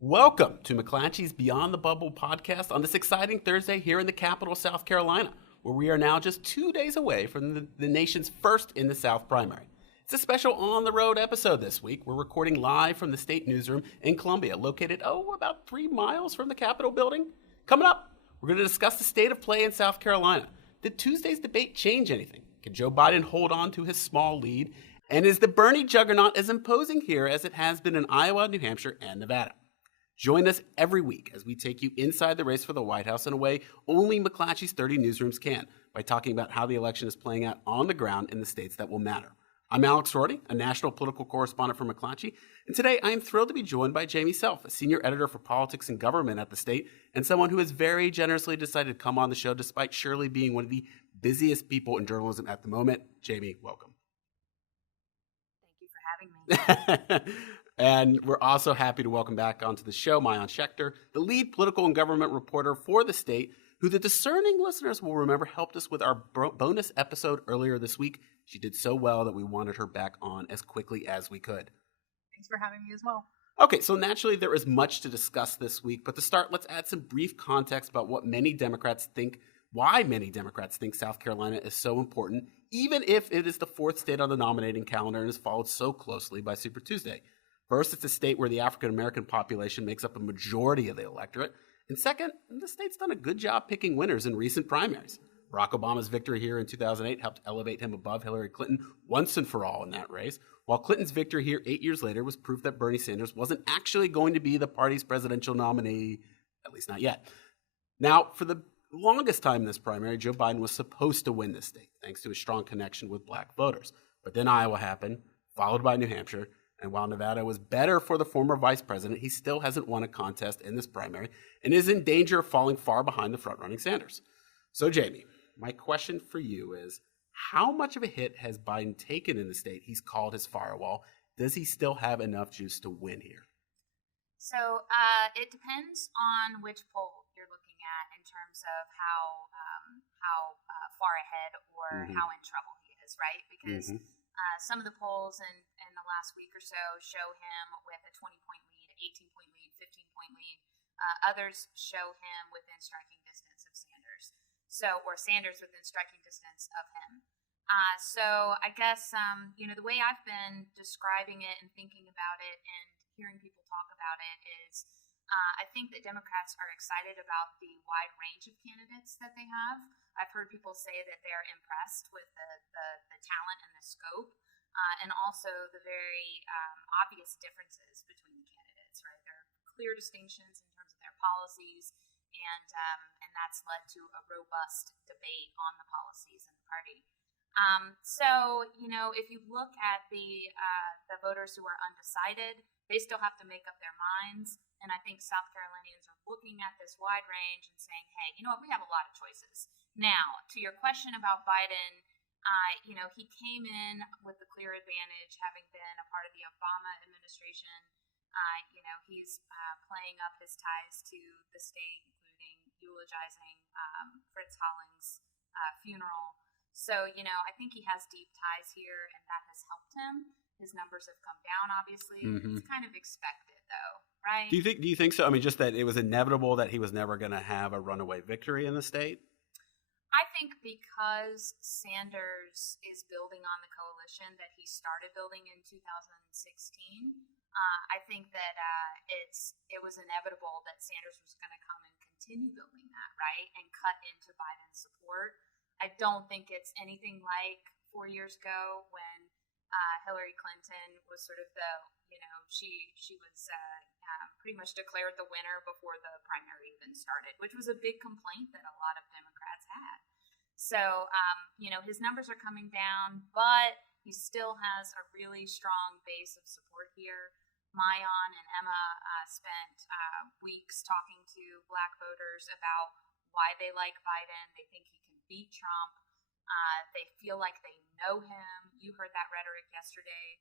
Welcome to McClatchy's Beyond the Bubble podcast on this exciting Thursday here in the capital of South Carolina, where we are now just 2 days away from the nation's first in the South primary. It's a special on-the-road episode this week. We're recording live from the state newsroom in Columbia, located, about 3 miles from the Capitol building. Coming up, we're going to discuss the state of play in South Carolina. Did Tuesday's debate change anything? Can Joe Biden hold on to his small lead? And is the Bernie juggernaut as imposing here as it has been in Iowa, New Hampshire, and Nevada? Join us every week as we take you inside the race for the White House in a way only McClatchy's 30 newsrooms can, by talking about how the election is playing out on the ground in the states that will matter. I'm Alex Roarty, a national political correspondent for McClatchy, and today I am thrilled to be joined by Jamie Self, a senior editor for politics and government at the state, and someone who has very generously decided to come on the show despite surely being one of the busiest people in journalism at the moment. Jamie, welcome. Thank you for having me. And we're also happy to welcome back onto the show Mayaan Schechter, the lead political and government reporter for the state, who the discerning listeners will remember helped us with our bonus episode earlier this week. She did so well that we wanted her back on as quickly as we could. Thanks for having me as well. Okay, so naturally there is much to discuss this week, but to start, let's add some brief context about why many Democrats think South Carolina is so important, even if it is the fourth state on the nominating calendar and is followed so closely by Super Tuesday. First, it's a state where the African-American population makes up a majority of the electorate. And second, the state's done a good job picking winners in recent primaries. Barack Obama's victory here in 2008 helped elevate him above Hillary Clinton once and for all in that race, while Clinton's victory here 8 years later was proof that Bernie Sanders wasn't actually going to be the party's presidential nominee, at least not yet. Now, for the longest time in this primary, Joe Biden was supposed to win this state, thanks to his strong connection with black voters. But then Iowa happened, followed by New Hampshire, and while Nevada was better for the former vice president, he still hasn't won a contest in this primary and is in danger of falling far behind the front-running Sanders. So, Jamie, my question for you is, how much of a hit has Biden taken in the state he's called his firewall? Does he still have enough juice to win here? So it depends on which poll you're looking at in terms of how far ahead or how in trouble he is, right? Because some of the polls in the last week or so show him with a 20-point lead, 18-point lead, 15-point lead. Others show him within striking distance of Sanders. Or Sanders within striking distance of him. So I guess, the way I've been describing it and thinking about it and hearing people talk about it is I think that Democrats are excited about the wide range of candidates that they have. I've heard people say that they're impressed with the talent and the scope and also the very obvious differences between the candidates, right? There are clear distinctions in terms of their policies, and that's led to a robust debate on the policies in the party. If you look at the voters who are undecided, they still have to make up their minds. And I think South Carolinians are looking at this wide range and saying, hey, you know what, we have a lot of choices. Now, to your question about Biden, he came in with the clear advantage, having been a part of the Obama administration. He's playing up his ties to the state, including eulogizing Fritz Hollings' funeral. So, I think he has deep ties here, and that has helped him. His numbers have come down, obviously. It's kind of expected, though, right? Do you think so? I mean, just that it was inevitable that he was never going to have a runaway victory in the state? I think because Sanders is building on the coalition that he started building in 2016, I think that it was inevitable that Sanders was going to come and continue building that, right, and cut into Biden's support. I don't think it's anything like 4 years ago when Hillary Clinton was sort of she was pretty much declared the winner before the primary even started, which was a big complaint that a lot of Democrats had. So, his numbers are coming down, but he still has a really strong base of support here. Mayaan and Emma spent weeks talking to black voters about why they like Biden. They think he can beat Trump. They feel like they know him. You heard that rhetoric yesterday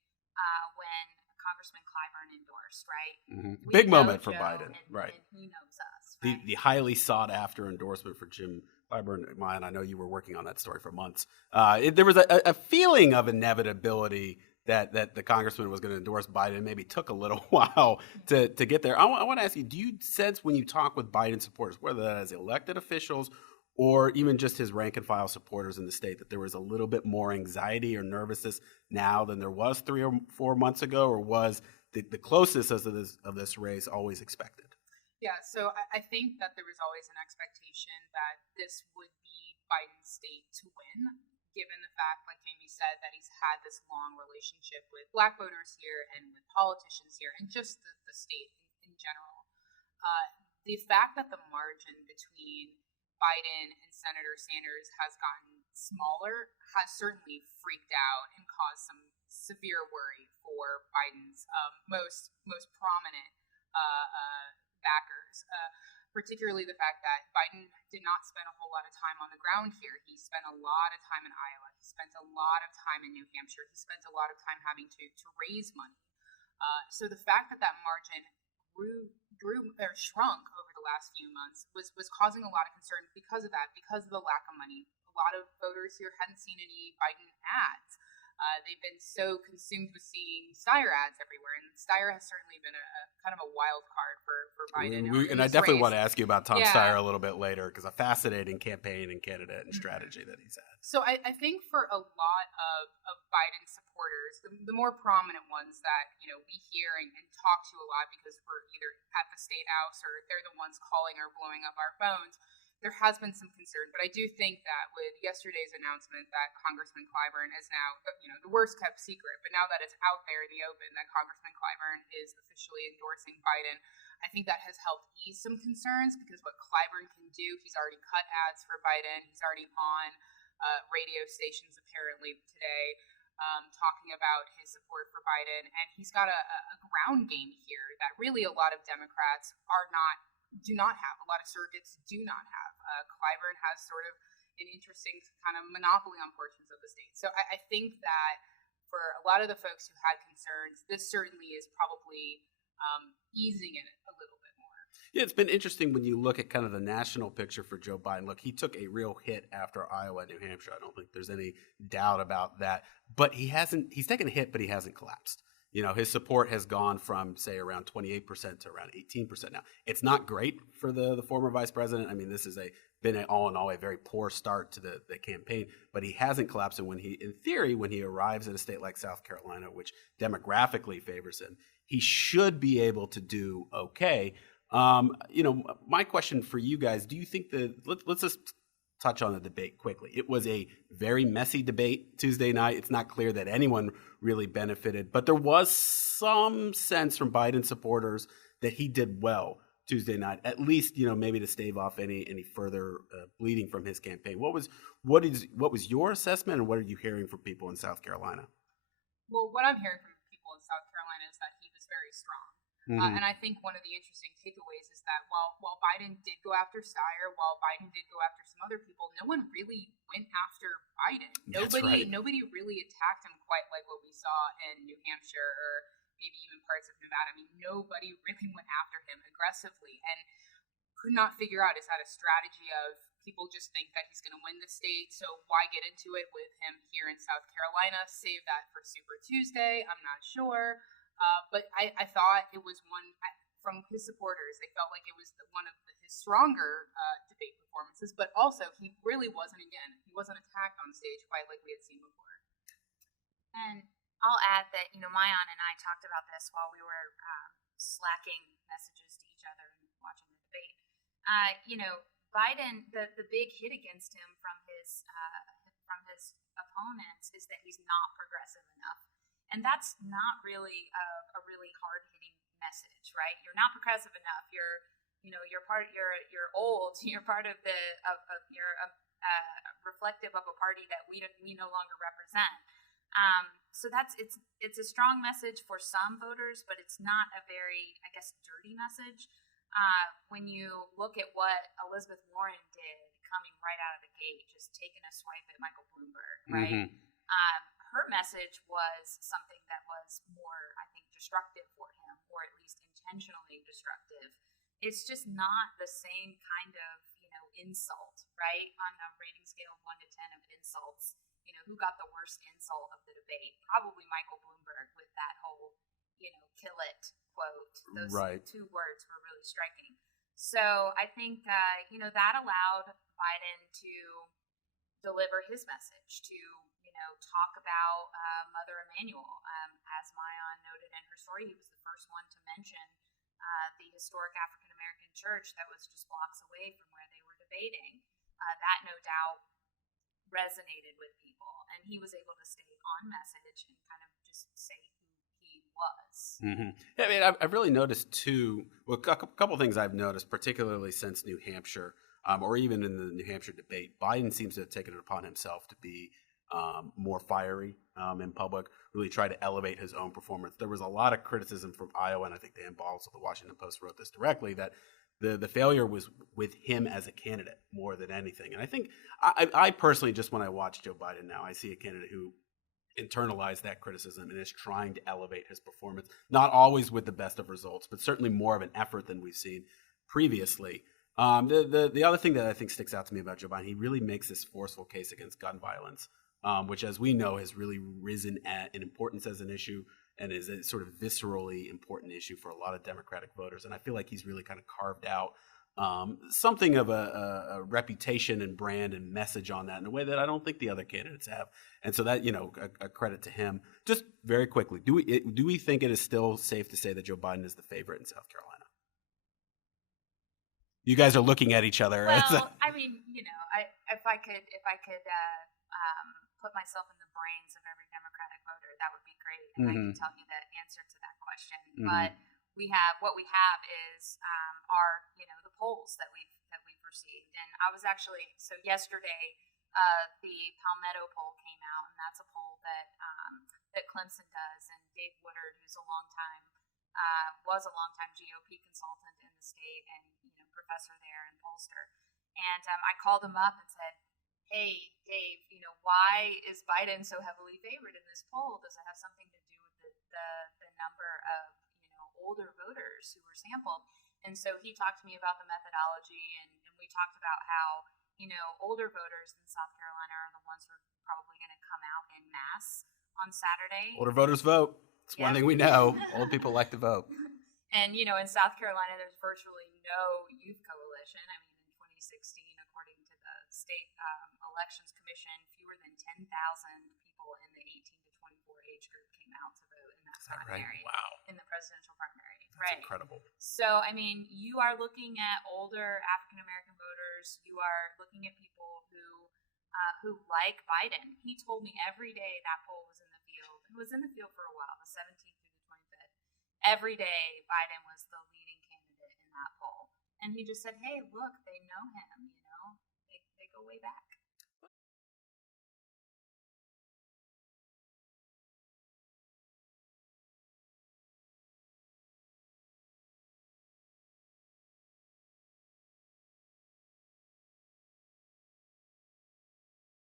when Congressman Clyburn endorsed, right? Big moment for Biden, right? And he knows us. Right? The highly sought after endorsement for Jim Clyburn. Mine, I know you were working on that story for months. There was a feeling of inevitability that the congressman was going to endorse Biden. It maybe took a little while to get there. I want to ask you, do you sense when you talk with Biden supporters, whether that is elected officials or even just his rank and file supporters in the state, that there was a little bit more anxiety or nervousness now than there was 3 or 4 months ago, or was the closeness of this race always expected? Yeah, so I think that there was always an expectation that this would be Biden's state to win, given the fact, like Jamie said, that he's had this long relationship with Black voters here and with politicians here, and just the state in general. The fact that the margin between Biden and Senator Sanders has gotten smaller has certainly freaked out and caused some severe worry for Biden's most prominent backers, particularly the fact that Biden did not spend a whole lot of time on the ground here. He spent a lot of time in Iowa. He spent a lot of time in New Hampshire. He spent a lot of time having to raise money. So the fact that margin grew or shrunk over the last few months was causing a lot of concern because of that, because of the lack of money. A lot of voters here hadn't seen any Biden ads. They've been so consumed with seeing Steyer ads everywhere, and Steyer has certainly been a kind of a wild card for Biden. And I definitely want to ask you about Tom Steyer a little bit later, because a fascinating campaign and candidate and strategy that he's had. So I think for a lot of Biden supporters, the more prominent ones that we hear and talk to a lot because we're either at the State House or they're the ones calling or blowing up our phones, there has been some concern. But I do think that with yesterday's announcement that Congressman Clyburn is now, the worst kept secret, but now that it's out there in the open that Congressman Clyburn is officially endorsing Biden, I think that has helped ease some concerns, because what Clyburn can do, he's already cut ads for Biden. He's already on radio stations apparently today talking about his support for Biden. And he's got a ground game here that really a lot of Democrats do not have. A lot of surrogates do not have. Clyburn has sort of an interesting kind of monopoly on portions of the state. So I think that for a lot of the folks who had concerns, this certainly is probably easing it a little bit more. Yeah, it's been interesting when you look at kind of the national picture for Joe Biden. Look, he took a real hit after Iowa and New Hampshire. I don't think there's any doubt about that. But he's taken a hit, but he hasn't collapsed. His support has gone from, say, around 28% to around 18% now. It's not great for the former vice president. I mean, this has been all in all a very poor start to the campaign, but he hasn't collapsed. And in theory, when he arrives in a state like South Carolina, which demographically favors him, he should be able to do okay. My question for you guys, do you think let's just touch on the debate quickly. It was a very messy debate Tuesday night. It's not clear that anyone really benefited, but there was some sense from Biden supporters that he did well Tuesday night, at least, maybe to stave off any further bleeding from his campaign. What was your assessment, and what are you hearing from people in South Carolina? Well, what I'm hearing from people in South Carolina is that he was very strong. And I think one of the interesting takeaways is that while Biden did go after Steyer, while Biden did go after some other people, no one really went after Biden. Nobody really attacked him quite like what we saw in New Hampshire or maybe even parts of Nevada. I mean, nobody really went after him aggressively, and could not figure out, is that a strategy of people just think that he's going to win the state, so why get into it with him here in South Carolina? Save that for Super Tuesday. I'm not sure. But I thought it was from his supporters, they felt like it was one of his stronger debate performances, but also he really wasn't attacked on stage quite like we had seen before. And I'll add that, Mayaan and I talked about this while we were slacking messages to each other and watching the debate. Biden, the big hit against him from his opponents is that he's not progressive enough. And that's not really a really hard-hitting message, right? You're not progressive enough. You're old. You're part of you're reflective of a party that we no longer represent. So it's a strong message for some voters, but it's not a very, I guess, dirty message. When you look at what Elizabeth Warren did coming right out of the gate, just taking a swipe at Michael Bloomberg, right? Her message was something that was more, I think, destructive for him, or at least intentionally destructive. It's just not the same kind of, insult, right? On a rating scale of 1 to 10 of insults. who got the worst insult of the debate? Probably Michael Bloomberg with that whole, kill it quote. Those two words were really striking. So I think, that allowed Biden to deliver his message, to, talk about Mother Emanuel. As Mayaan noted in her story, he was the first one to mention the historic African-American church that was just blocks away from where they were debating. That, no doubt, resonated with people, and he was able to stay on message and kind of just say who he was. Mm-hmm. Yeah, I mean, I've really noticed too. Well, a couple things I've noticed, particularly since New Hampshire, or even in the New Hampshire debate, Biden seems to have taken it upon himself to be more fiery in public, really try to elevate his own performance. There was a lot of criticism from Iowa, and I think Dan Balls of the Washington Post wrote this directly, that the failure was with him as a candidate more than anything. And I think I personally, just when I watch Joe Biden now, I see a candidate who internalized that criticism and is trying to elevate his performance, not always with the best of results, but certainly more of an effort than we've seen previously. The other thing that I think sticks out to me about Joe Biden, he really makes this forceful case against gun violence, which, as we know, has really risen in importance as an issue and is a sort of viscerally important issue for a lot of Democratic voters. And I feel like he's really kind of carved out something of a reputation and brand and message on that in a way that I don't think the other candidates have. And so that, a credit to him. Just very quickly, do we think it is still safe to say that Joe Biden is the favorite in South Carolina? You guys are looking at each other. Well, I mean, if I could put myself in the brains of every Democratic voter, that would be great, and I can tell you the answer to that question. But what we have is our the polls that we've received, and I was actually yesterday the Palmetto poll came out, and that's a poll that Clemson does, and Dave Woodard, who's was a longtime GOP consultant in the state and professor there and pollster, and I called him up and said, hey, Dave, why is Biden so heavily favored in this poll? Does it have something to do with the number of, older voters who were sampled? And so he talked to me about the methodology, and we talked about how, older voters in South Carolina are the ones who are probably going to come out en masse on Saturday. Older voters vote. It's one thing we know. Old people like to vote. And, in South Carolina, there's virtually no youth coalition. I mean, in 2016, according to the state elections commission, fewer than 10,000 people in the 18 to 24 age group came out to vote in that primary. Right? Wow. In the presidential primary. That's incredible. So, I mean, you are looking at older African-American voters. You are looking at people who like Biden. He told me every day that poll was in the field. It was in the field for a while, the 17th through the 25th. Every day, Biden was the leading candidate in that poll. And he just said, hey, look, they know him, they go way back.